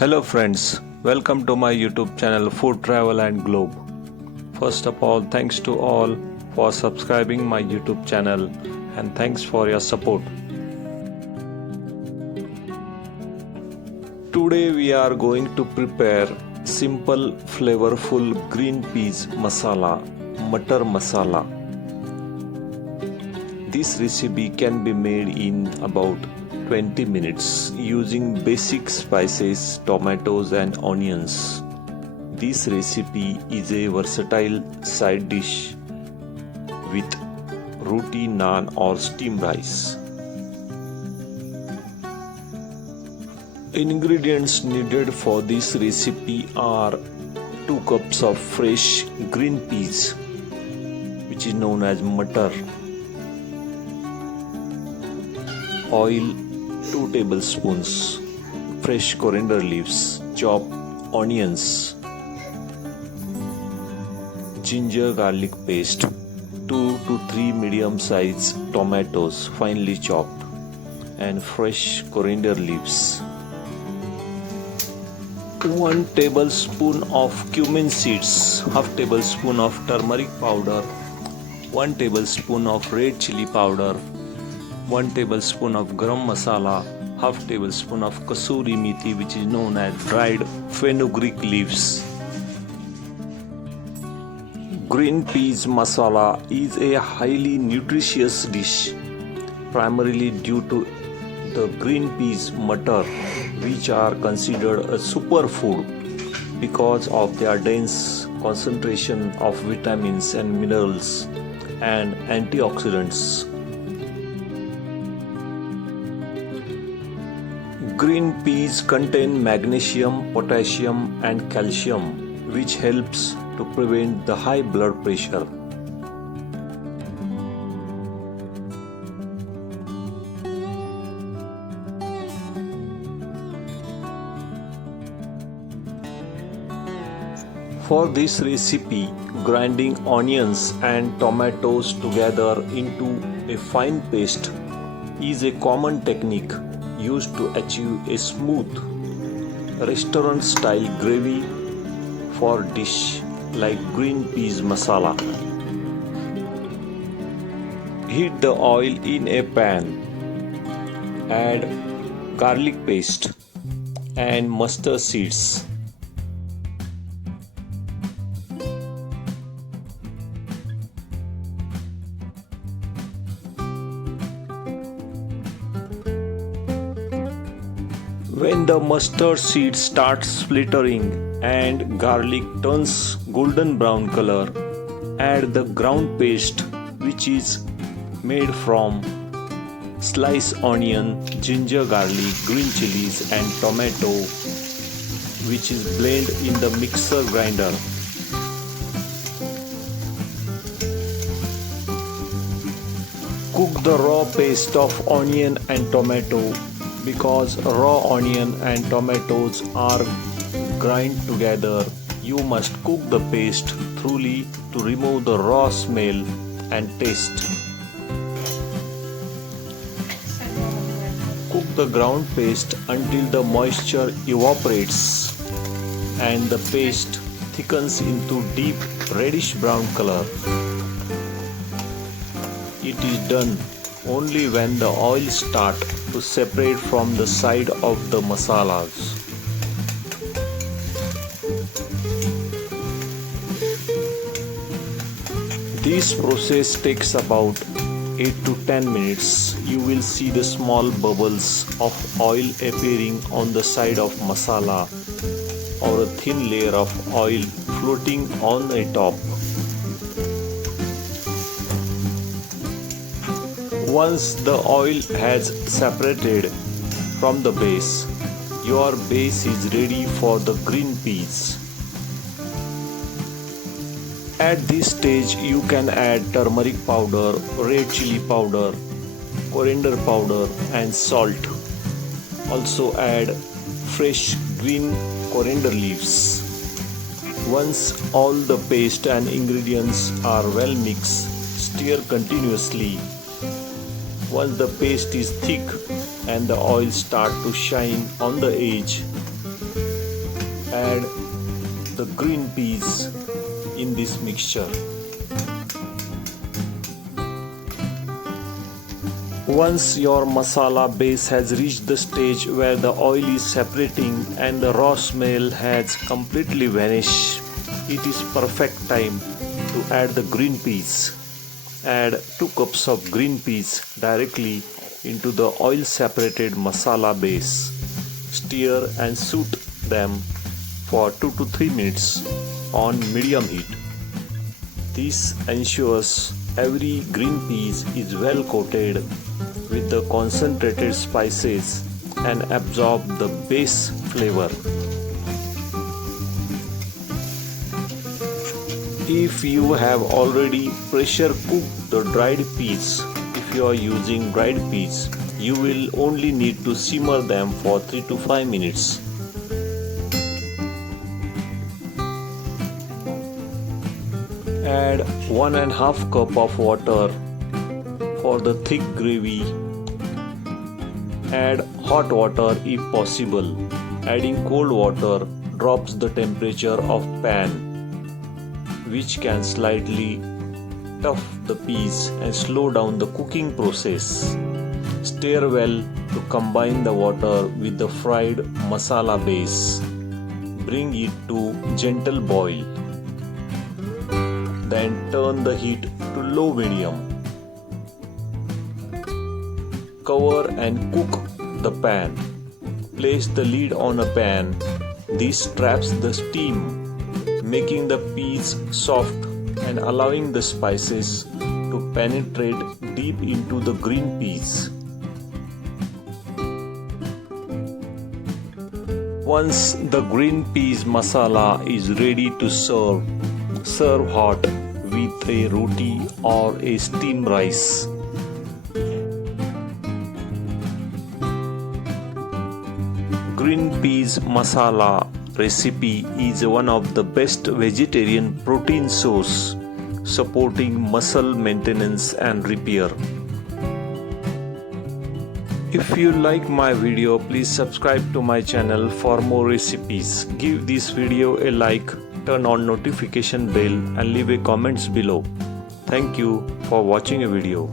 Hello friends, welcome to my YouTube channel Food Travel and Globe. First of all, thanks to all for subscribing my YouTube channel and thanks for your support. Today we are going to prepare simple flavorful green peas masala, Matar Masala. This recipe can be made in about 20 minutes using basic spices, tomatoes and onions. This recipe is a versatile side dish with roti, naan or steamed rice. Ingredients needed for this recipe are 2 cups of fresh green peas, which is known as matar, oil 2 tablespoons, fresh coriander leaves, chopped onions, ginger garlic paste, 2 to 3 medium-sized tomatoes finely chopped, and fresh coriander leaves. 1 tablespoon of cumin seeds, half tablespoon of turmeric powder, 1 tablespoon of red chili powder, 1 tablespoon of garam masala, half tablespoon of kasuri methi, which is known as dried fenugreek leaves. Green peas masala is a highly nutritious dish, primarily due to the green peas matar, which are considered a superfood because of their dense concentration of vitamins and minerals and antioxidants. Green peas contain magnesium, potassium and calcium, which helps to prevent the high blood pressure. For this recipe, grinding onions and tomatoes together into a fine paste is a common technique used to achieve a smooth restaurant-style gravy for dish like green peas masala. Heat the oil in a pan. Add garlic paste and mustard seeds. When the mustard seed starts splittering and garlic turns golden brown color, add the ground paste, which is made from sliced onion, ginger garlic, green chilies and tomato, which is blended in the mixer grinder. Cook the raw paste of onion and tomato. Because raw onion and tomatoes are grind together, you must cook the paste thoroughly to remove the raw smell and taste. Cook the ground paste until the moisture evaporates and the paste thickens into deep reddish brown color. It is done only when the oil starts to separate from the side of the masalas. This process takes about 8 to 10 minutes. You will see the small bubbles of oil appearing on the side of masala or a thin layer of oil floating on the top. Once the oil has separated from the base, your base is ready for the green peas. At this stage, you can add turmeric powder, red chili powder, coriander powder and salt. Also add fresh green coriander leaves. Once all the paste and ingredients are well mixed, stir continuously. Once the paste is thick and the oil start to shine on the edge, add the green peas in this mixture. Once your masala base has reached the stage where the oil is separating and the raw smell has completely vanished, it is perfect time to add the green peas. Add 2 cups of green peas directly into the oil separated masala base. Stir and saute them for 2 to 3 minutes on medium heat. This ensures every green peas is well coated with the concentrated spices and absorb the base flavor. If you have already pressure cooked the dried peas, if you are using dried peas, you will only need to simmer them for 3 to 5 minutes. Add 1.5 cup of water for the thick gravy. Add hot water if possible. Adding cold water drops the temperature of pan, which can slightly tough the peas and slow down the cooking process. Stir well to combine the water with the fried masala base. Bring it to gentle boil. Then turn the heat to low medium. Cover and cook the pan. Place the lid on a pan. This traps the steam, making the peas soft and allowing the spices to penetrate deep into the green peas. Once the green peas masala is ready to serve, serve hot with a roti or a steamed rice. Green Peas Masala Recipe is one of the best vegetarian protein source, supporting muscle maintenance and repair. If you like my video, please subscribe to my channel for more recipes. Give this video a like, turn on notification bell and leave a comments below. Thank you for watching a video.